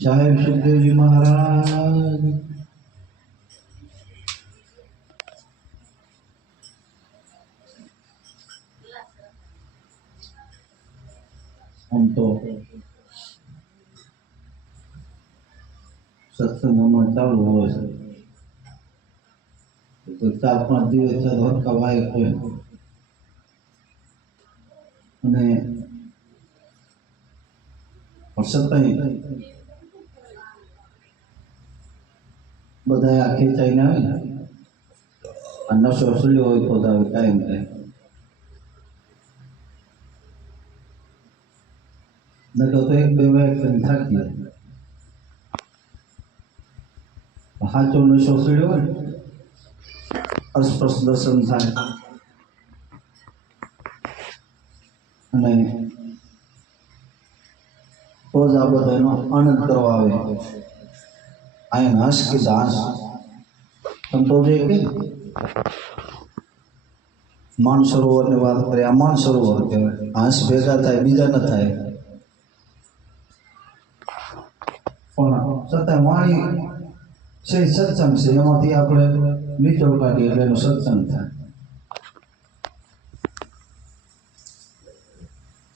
સાહેબ સુખદેવજી મહારાજ આમ તો સત્સંગમાં ચાલુ હોય છે તો 4-5 દિવસ હરખા વાયક હોય અને છતાંય બધા આ ખેંચાઈને આવે ને આ નશો સૂલ્યો હોય તો આવે કાયમ થાય નકર તો 1-2 વાયક થાકી જાય. સાચો નશો સૂલ્યો હોય અસ્પષ્ટ દર્શન થાય અને તો જ આ બધાનો આનંદ કરવા આવે. અહીંયા હસ કે દાસ સંતોષે કે માનસરોવરની વાત કરીએ. આ માનસરોવર કહેવાય. હંસ ભેગા થાય બીજા ન થાય પણ છતાં વાણી છે સત્સંગ છે એમાંથી આપણે નીચોડ કાઢીએ એટલે એનો સત્સંગ થાય.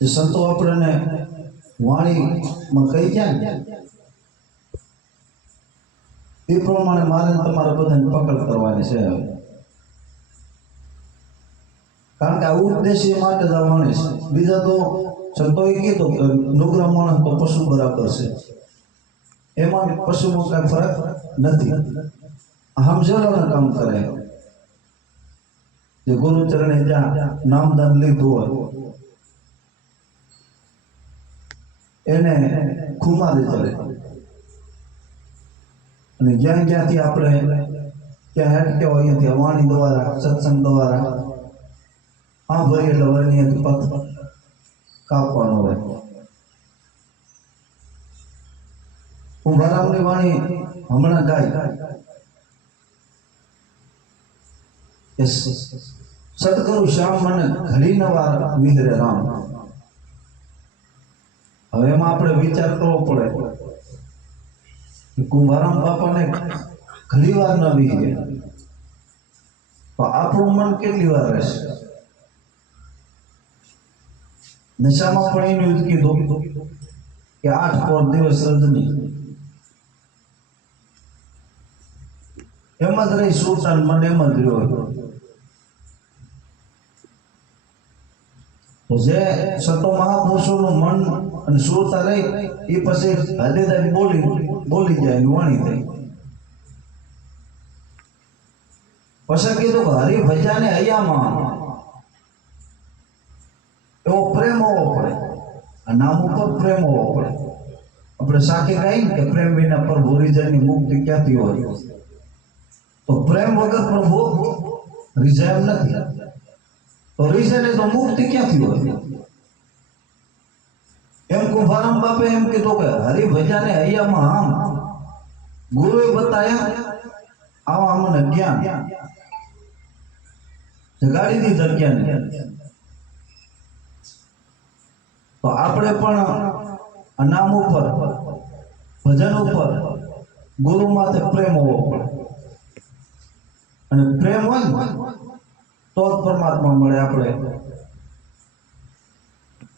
જે સંતો આપણને વાણીમાં કહી જાય ને એ પ્રમાણે મારે તમારે બધાને પકડ કરવાની છે. કારણ કે આ ઉદ્દેશ્ય માટે જ આ વાણી છે. બીજા તો સંતોએ કીધું કે નુગ્રા માણસ તો પશુ બરાબર છે, એમાં પશુમાં કાંઈ ફરક નથી. સમજણોના કામ કરે. જે ગુરુચરણે જ્યાં નામદાન લીધું હોય એને ખુમારી ચડે અને જ્યાં જ્યાંથી આપણે ક્યાં અટક્યા હોય અહીંયાથી વાણી દ્વારા સત્સંગ દ્વારા ભરી એટલે વરણીયાથી પથ કાપવાનો હોય. હું ભરામની વાણી હમણાં ગાય સદગુરુ શ્યામ મને ઘડી નવા વિહરે રામ. હવે એમાં આપણે વિચાર કરવો પડે કે કુંભારામ બાપાને ઘણી વાર ન વિહરે તો આપણું મન કેટલી વાર રહેશે? નશામાં પણ એનું જ કીધું કે 8 પોર દિવસ રજની એમ જ રહી સુરતાન મન એમ જ રહ્યો. તો જે સતો મહાપુરુષોનું મન અને સુરતા રહી એ પછી હદેદારી બોલી જાય વાણી થઈ. પછી કીધું કે હરિભજાને હૈયામાં એવો પ્રેમ હોવો પડે. આ નામ ઉપર પ્રેમ હોવો પડે. આપણે સાખી કહીએ ને કે પ્રેમ વિના પ્રભુ રીઝાની મુક્તિ ક્યાંથી હોય? તો પ્રેમ વગર પ્રભુ રીઝાય નથી. તો રીઝાને તો મુક્તિ ક્યાંથી હોય? એમ કુંભારામ બાપે એમ કીધું કે હરિભજાને હૈયામાં આમ ગુરુએ બતાયા આવા અમને જ્ઞાન જગાડી દીધા જ્ઞાન. તો આપણે પણ નામ ઉપર ભજન ઉપર ગુરુ માથે પ્રેમ હોવો પડે અને પ્રેમ હોય ને તો જ પરમાત્મા મળે. આપણે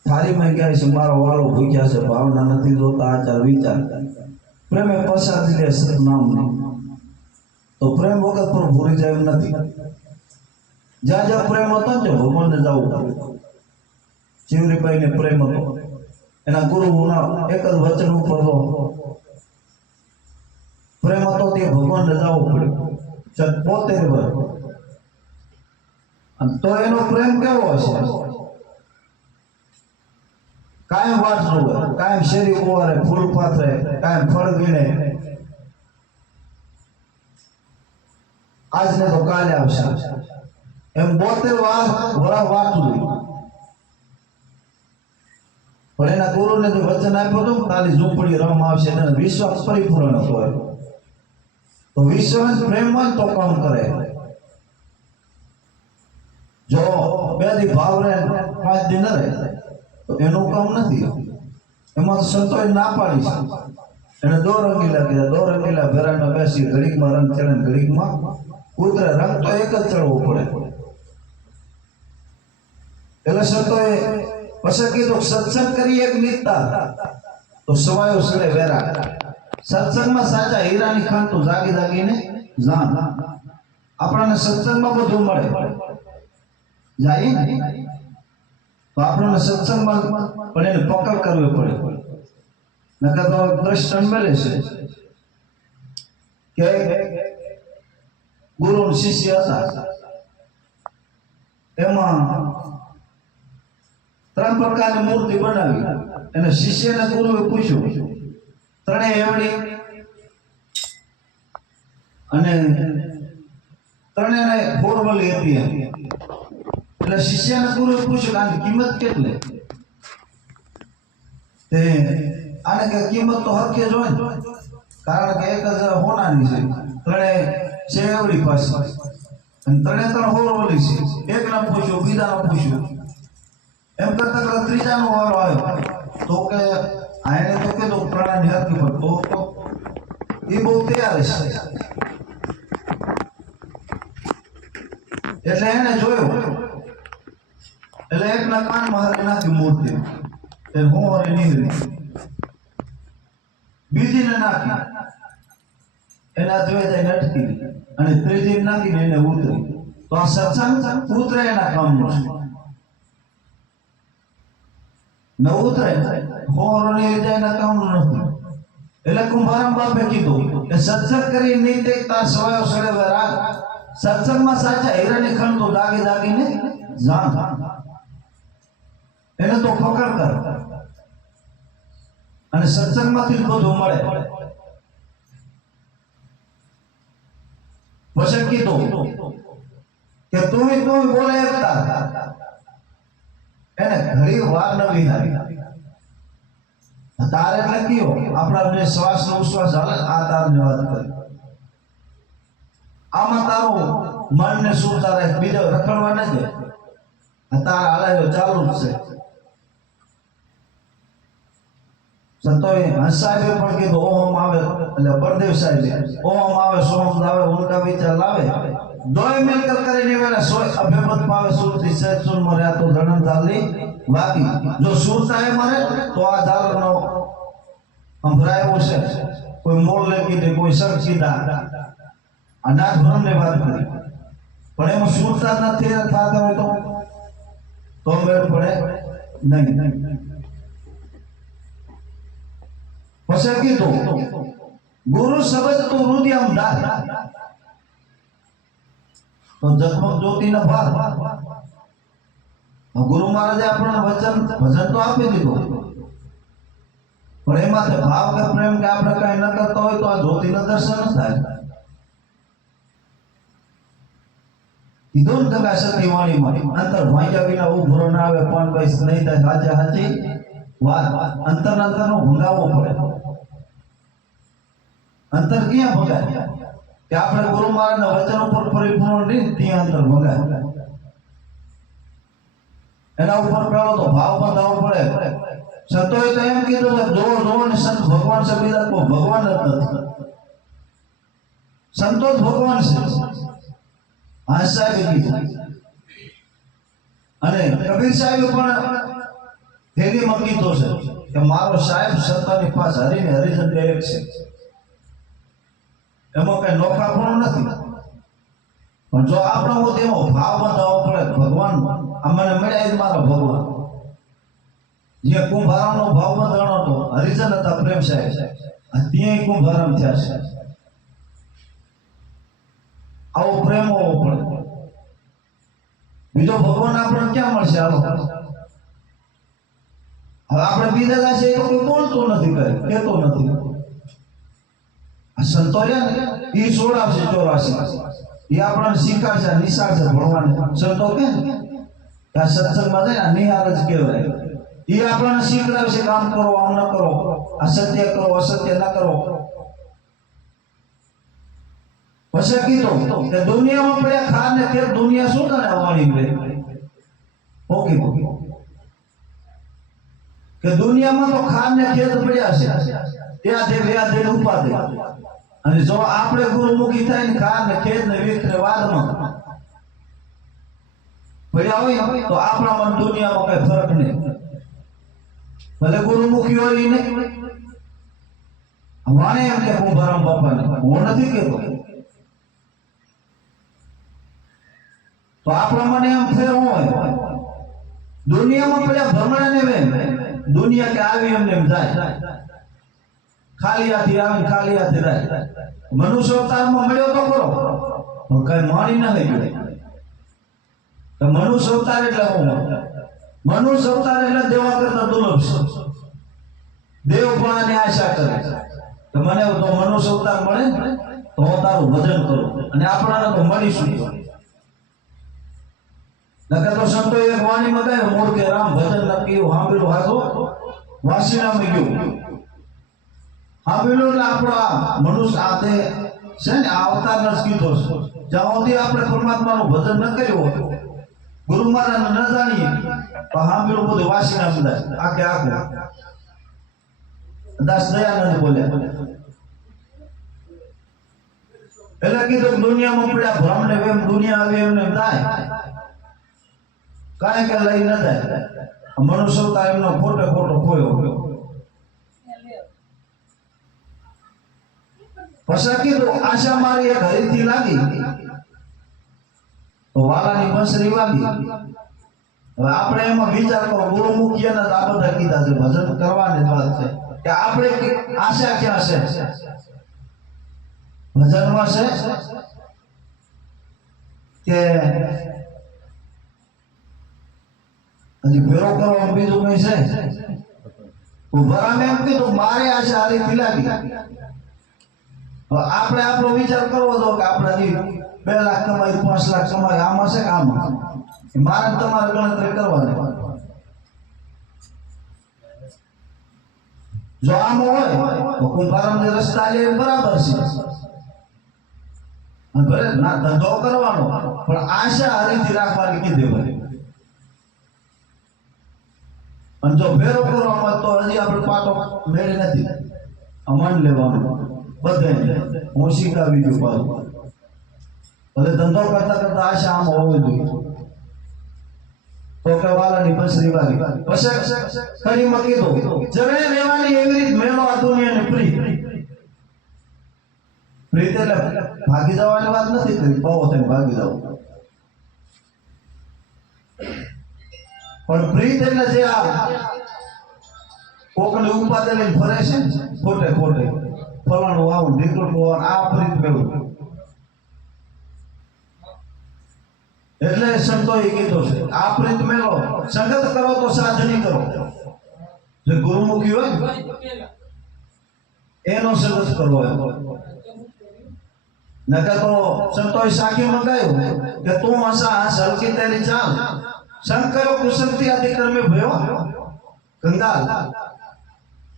થાળીમાં ગયા છે મારો વાળો ભૂખ્યા છે ભાવના નથી જોતા આચાર વિચાર પ્રેમે પ્રસાદી લે નામ નહીં. તો પ્રેમ વગર પણ ભૂલી જાય એમ નથી. જ્યાં જ્યાં પ્રેમ હતો ને ભગવાનને જવું પડે. ચીવરીબાઈને પ્રેમ હતો એના ગુરુના એક જ વચન ઉપર તો પ્રેમ હતો તે ભગવાનને જવું પડ્યું 72 વર્ષ. અને તો એનો પ્રેમ કેવો હશે? કાયમ વાત જોવે, કાયમ શેરી ઉવારે, ફૂલ પાથરે, કાયમ ફળ વીણે. આજને તો કાલે આવશે એમ 72 વર્ષ વાંચવું. પણ એના ગુરુને જે વચન આપ્યું હતું તારી ઝૂંપડી રમ આવશે એને વિશ્વાસ પરિપૂર્ણ હતો. તો વિશ્વાસ પ્રેમમાં તો કામ કરે. જો 2 દી ભાવ રહે 5 દી ન રહે તો એનું કામ નથી. એમાં સંતોએ ના પાડી છે એને દો રંગીલા કીધા. દો રંગીલા ભેરામાં બેસી ઘડીકમાં રંગ ચડે ને ઘડીકમાં ઉતરે. રંગ તો એક જ ચડવો પડે. એટલે સંતોએ પછી કીધું સત્સંગ કરી એક નીતતા તો સવાયો સડે વેરા. સત્સંગમાં સાચા હીરાની ખાન તો જાગી જાગીને જાન. આપણને સત્સંગમાં બધું મળે જાય ને તો આપણને સત્સંગમાં પણ એને પકડ કરવી પડે. નકર તો દ્રષ્ટાંત મળે છે કે ગુરુ શિષ્ય હતા. એમાં 3 પ્રકારની મૂર્તિ બનાવી. એને શિષ્યને ગુરુએ પૂછ્યું, ત્રણેય એવડી અને ત્રણેયને બોરવલી હતી એમ. એટલે શિષ્યને ગુરુએ પૂછ્યું કે આની કિંમત કેટલી? તે આને કે કિંમત તો હરખે જ હોય, કારણ કે એક જ હોનાની છે. ત્રણેય છે એવડી પાસે અને ત્રણ બોરવલી છે. એકને પૂછ્યું, બીજાને પૂછ્યું, એમ કરતા કરતા ત્રીજાનો વારો આવ્યો. તો કે આને તો કીધું ત્રણેયની હરખી પર તો એ બહુ તૈયાર છે. એટલે એને જોયું. એટલે એકના કાનમાં હારી નાખી મૂર્તિ, એ હું હારી નીકળી. બીજીને નાખી, એના દ્વેષ અટકી, અને ત્રીજી નાખીને એને ઉતરી. તો આ સત્સંગ ઉતરે એના કામનું છે. ન ઉતરે હોરોની એના કામનું નથી. એટલે કુંભારામ બાપે કીધું કે સત્સંગ કરી નહીં દેખતા સવાયો સડે વેરા. સત્સંગમાં સાચા હીરાની ખણ તો દાગી દાગીને જાન. એને તો પકડ કર અને સત્સંગમાંથી જ બધું મળે. પછી કીધું કે તું બોલે એકતા એને ઘણી વાર ન વિહારી. તારે એટલે કયો આપણા જે શ્વાસ નો ઉશ્વાસ હાલે આ તારની વાત કરી. આમાં તારું મન ને શું તારે બીજો રખડવા ન જાય. તારે હાલે ચાલુ જ છે. સંતોએ હંસાબે પણ કીધું ઓમ આવે એટલે બળદેવ સાહેબે ઓમ આવે સોમ આવે ઉનકા વિચાર લાવે. દોય મિલકર કરીને વેલા સોય અભેમત પાવે સુરતી સહેજ સુન મર્યા તો ધણન ધાલી વાકી. જો સુરતાએ મરે તો આ ધારનો સંભળાયું છે. કોઈ મોર લે કીધે, કોઈ સર કીધા, અનાજ ભરમને વાત કરી. પણ એમાં સુરતા નથી થતા હોય તો મેળ પડે નહીં. પછી કીધું ગુરુ શબ્દ તો હૃદયમ દાર. તો જગમગ જ્યોતિનો ભાર. ગુરુ મહારાજે આપણને વચન ભજન તો આપી દીધું, પણ એમાંથી ભાવ કે પ્રેમ કે આપણે કઈ ન કરતા હોય તો આ જ્યોતિના દર્શન ન થાય. કીધું ને તમે સતી વાણીમાં અંતર ભાંગ્યા વિના ઉભરો ના આવે. પણ ભાઈ નહીં થાય સાચે સાચી વાત. અંતર નો ભંગાવવો પડે. અંતર ક્યાં ભગાય? કે આપણે ગુરુ મહારાજના વચન ઉપર પરિપૂર્ણ નહીં ત્યાં અંતર ભગાય. એના ઉપર પેલો તો ભાવ બંધાવવો પડે. સંતોએ તો એમ કીધું કે જો ને સંત ભગવાન છે, બીજા કોઈ ભગવાન જ નથી. સંતો જ ભગવાન છે. હા સાહેબે કીધું. અને કબીર સાહેબ પણ થેલીમાં કીધું છે કે મારો સાહેબ સંતોની પાસે હરીને હરિજન એક છે. એમાં કઈ નોખાપણું નથી. પણ જો આપણો એવો ભાવ બંધાવવો પડે ભગવાન મને મળ્યા જ મારો ભગવાન. જે કુંભારામનો ભાવ બંધાણો હતો, હરિજન હતા પ્રેમ સાહેબ, ત્યાં કુંભારામ થયા છે. આવો પ્રેમ હોવો પડે. બીજો ભગવાન આપણને ક્યાં મળશે? હાલો હવે આપણે બીજા છે તો કોઈ બોલતો નથી, કહેતો નથી. સંતો ને એ સોડાવશે 84. એ આપણને શીખાડશે, નિશાળશે ભણવાનું. સંતો કે આ સત્સંગમાં જાય ને નિહાર જ કહેવાય. એ આપણને શીખડાવશે કામ કરો, આમ ન કરો, અસત્ય કરો, અસત્ય ન કરો. પછી કીધું કે દુનિયામાં પડ્યા ખાર ને તે દુનિયા શું તને વાળી ગઈ. ઓકે કે દુનિયામાં તો ખાર ને ખેત પડ્યા છે, વ્યાધે ઉપાધિ. અને જો આપણે ગુરુમુખી થઈને ખાર ને ખેદ ને વિખ ને વાદમાં પડ્યા હોય તો આપણા મન દુનિયામાં કઈ ફરક નહીં. ભલે ગુરુમુખી હોય ને વાણે એમ કે કુંભારામ બાપાને, હું નથી કેતો, તો આપણા મને એમ ફેર હોય દુનિયામાં પડ્યા ભ્રમણા ને દુનિયા કે આવી એમને એમ જાય, ખાલી હાથી આવે ખાલી હાથી જાય. મનુષ્ય અવતારમાં મળ્યો તો ખરો પણ કઈ માણી ના થઈ તો મનુષ્ય અવતાર એટલે હું મનુષ્ય અવતાર એટલે દેવા કરતા દુર્લભ છે. દેવપણાની આશા કરે તો મને તો મનુષ્ય અવતાર મળે તો હું તારું ભજન કરું અને આપણાને તો મળીશું. નકર તો સંતો એક વાણી માં કહે મૂળ કે રામ ભજન નક્કી સાંભળ્યું હાથો વાસીનામાં ગયું. સાંભળ્યું એટલે આપણા મનુષ્ય આ તે છે ને આ અવતાર જ કીધો છે. જ્યાં સુધી આપણે પરમાત્માનું ભજન ન કર્યું ગુરુ મહારાજ ન જાણીએ તો સાંભળ્યું બધું વાસીનામાં જાય આખે આખું. દાસ દયાનંદ બોલ્યા એટલે કીધું દુનિયામાં પડ્યા ભ્રમ ને એમ દુનિયા આવી એમને થાય કાંઈ કે લઈ ન જાય. મનુષ્ય અવતાર એમનો ખોટો ખોયો. પછી કીધું આશા મારી એક હરીથી લાગી તો વાલાની બંસરી વાગી. હવે આપણે એમાં વિચાર કરો ગુરુમુખીના જ આ બધા કીધા છે ભજન કરવાની વાત છે કે આપણે આશા ક્યાં છે ભજનમાં છે કે હજી ભેરો કરવા બીજું કઈ છે. ભરામે એમ કીધું મારે આશા હરીથી લાગી. આપણે આપણો વિચાર કરવો તો કે આપણે 2 લાખ કમાઈ 5 લાખ કમાઈ આમાં છે કે આમાં મારે તમારે ગણતરી કરવાની. જો આમ હોય તો કુંભારામ જે રસ્તા લે બરાબર છે ભલે ના ધંધો કરવાનો પણ આશા હરીથી રાખવાની કીધી હોય. અને જો ભેરો કરવામાં તો હજી આપણે પાટો મેળે નથી અમન લેવાનું બધે હું શીખાવી ગયું પાછું. ભલે ધંધો કરતા કરતા આશા આમ હોવી જોઈએ તો કે વાલાની બંસરી વાગી. પછી કડીમાં કીધું જવે રહેવાની એવી રીત મેલો આ દુનિયાને પ્રીત. પ્રીત એટલે ભાગી જવાની વાત નથી કરી પાવો થઈને ભાગી જાવ પણ પ્રીત એટલે જે આ કોકની ઉપાદે લઈને ફરે છે ખોટે ફલાણું આવું ઢીકડું આ પ્રીત મેળવું. એટલે સંતોએ કીધું છે આ પ્રીત મેળો સંગત કરો તો સાધની કરો. જે ગુરુમુખી હોય એનો સંગત કરવો હોય. નકર તો સંતોએ સાખી મંગાયું કે તું હસા હસ હલકી તેરી ચાલ શંકરો કુસંગથી આદિ કર્મે ભયો કંગાલ.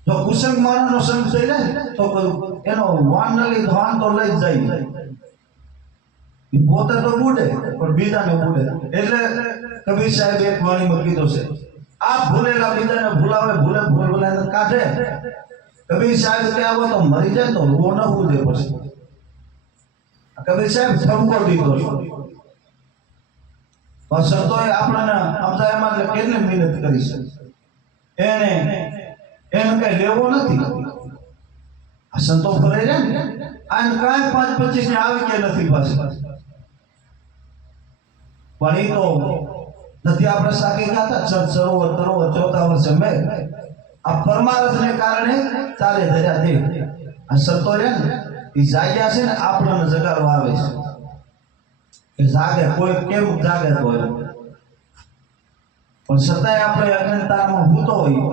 જો કુસંગ માણસનો સંગ થઈ જાય તો એનો વાન ન લીધો વાન તો લઈ જ જાય. પોતે તો બુડે પણ બીજાને બુડે. એટલે કબીર સાહેબ એક વાણીમાં કીધું છે આ ભૂલેલા બીજાને ભૂલાવે ભૂલાને કાઢે. કબીર સાહેબ કે આવો તો મરી જાય તો રૂવો ન બુડે. પછી કબીર સાહેબ ઠપકો દીધો છે. સંતોએ આપણને સમજાવવામાં એટલે કેટલી મહેનત કરી છે. એને કઈ લેવો નથી. આ સંતો ફરે છે ને આને કાંઈ 5-25 ને આવી કે નથી પાછી. પણ એ તો નથી આપણે સાકી ગાતા છત સરોવર તરોવર 14 વર્ષે મેં આ પરમારથને કારણે ચાલે ધર્યા દે. આ સંતો છે ને એ જાગ્યા છે ને આપણને જગાડવા આવે છે કે જાગે કોઈ કેમ જાગે તો પણ છતાંય આપણે અજ્ઞાનતામાં ભૂતો હોય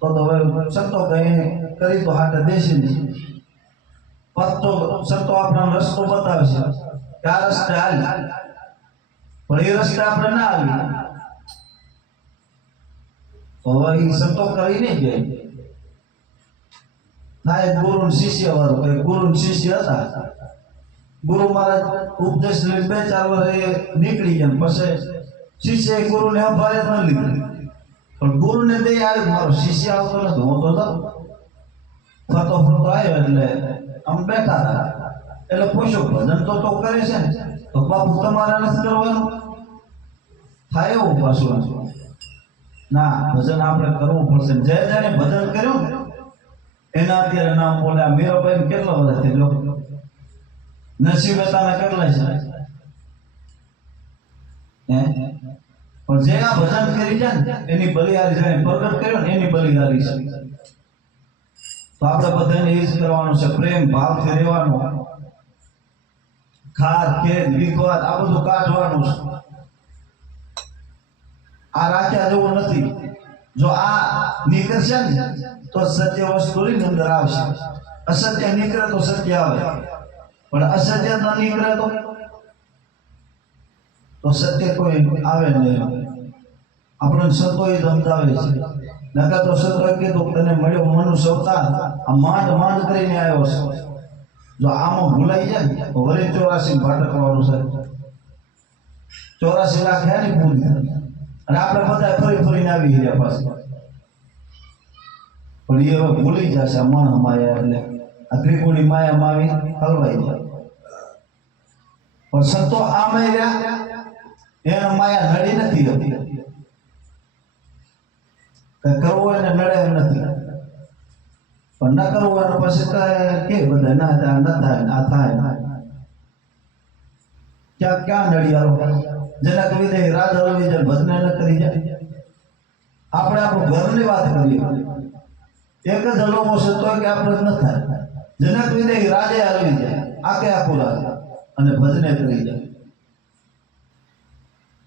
તો હવે સંતો કઈ કરી તો હાથે દેશી નહીં. પત્તો સંતો આપણને રસ્તો બતાવે છે કે આ રસ્તે હાલ પણ એ રસ્તે આપણે ના આવી તો હવે એ સંતો કરી નહીં જાય. થાય ગુરુ શિષ્ય વાળું કઈ ગુરુ શિષ્ય હતા. ગુરુ મહારાજ ઉપદેશ લઈને 2-4 વર્ષ નીકળી ગયા પછી શિષ્ય ગુરુને સંભાળે ન લીધું. પણ ગુરુને દે આવ્યું, મારો શિષ્ય આવતો નથી, હું તો જાઉં. ફરતો ફરતો આવ્યો એટલે આમ બેઠા હતા, એટલે પૂછ્યું ભજન તો કરે છે ને, તો બાપુ તમારે નથી કરવાનું? થાય એવું પાછું ના, ભજન આપણે કરવું પડશે. જે જેને ભજન કર્યું એના અત્યારે નામ બોલે. આ મીરાબાઈ કેટલા વર્ષ થઈ ગયો, નરસિંહ મહેતાના કેટલા છે પણ જે આ ભજન કરી જાય ને એની બલિહારી જાય, પ્રગટ કર્યો ને એની બલિહારી છે. તો આપણે બધાને એ જ કરવાનું છે, પ્રેમ ભાવથી રહેવાનું. ખાર ખેદ વિખવાદ આ બધું કાઢવાનું છે. આ રાખ્યા જેવું નથી. જો આ નીકળશે ને તો સત્ય વસ્તુની અંદર આવશે. અસત્ય નીકળે તો સત્ય આવે, પણ અસત્ય ન નીકળે તો સત્ય કોઈ આવે નહીં. આપણને સંતો એ સમજાવે છે. નકર તો સંતોએ કીધું તને મળ્યો મનુષ્ય અવતાર, આ માંડ માંડ કરીને આવ્યો છે. જો આમાં ભૂલાઈ જાય તો વળી 84 ભટકવાનું છે. 84 લાખ હે ને પૂરી, અને આપણે બધા ફરી ફરીને આવી ગયા પાછા. પણ એ હવે ભૂલી જશે આ મન માયા, એટલે આ ત્રિકોણી માયામાં આવી હલવાઈ જાય. પણ સંતો આમાં રહ્યા, એને માયા નડી નથી હતી. કઈ કરવું એને નડે એમ નથી, પણ ન કરવું એને પછી કે બધા ના થાય, ન થાય, આ થાય. ક્યાં ક્યાં નડી આવો? જેના કવિ દે રાજ હળવી જાય, ભજન ન કરી જાય. આપણે આપણું ઘરની વાત કરીએ, એક જ હલવો છે તો કે આપણે ન થાય. જેના કવિ દે રાજે હળવી જાય, આખે આખું રાજ, અને ભજને કરી જાય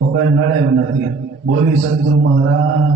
તો કઈ નડે એમ નથી. બોલી સદગુરુ મહારાજ.